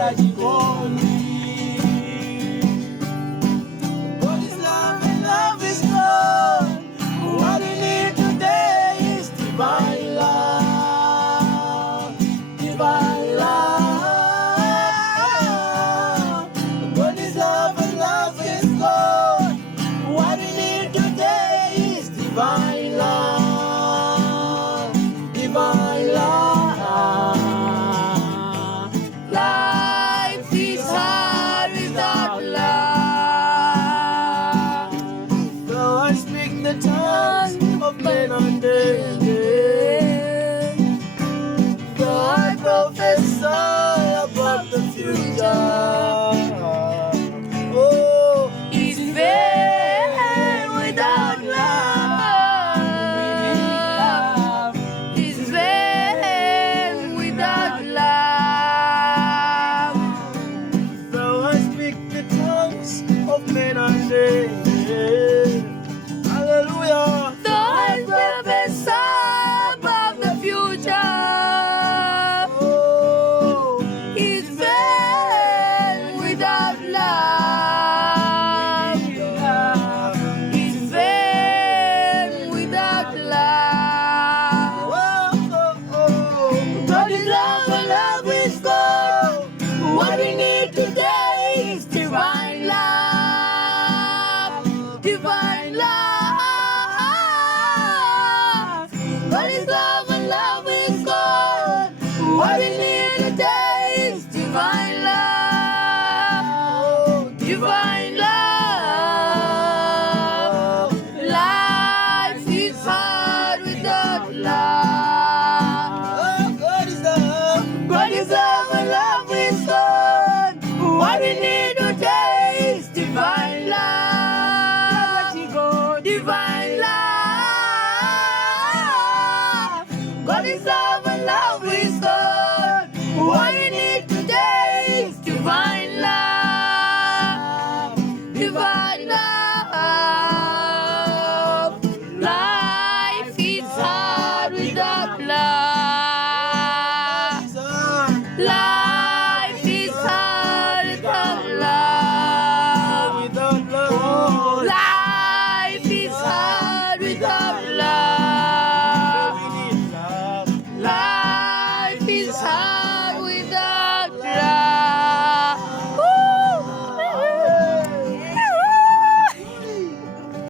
a Chikondi. God is love and love is God. What we need today is divine love. Divine love. God is love and love is God. What we need today is divine love. Divine love. Life is hard without love. Though I speak the tongue of men on day, though I prophesy about the future, oh, It's vain without love. It's vain without love. though I speak the tongues of men on day, hallelujah. Though I prophesy about the future, Oh, it's vain without love. It's vain without love. God is love and love is God. What we need today is divine love. Divine love. God is love and love is God. What we need today is divine love. Divine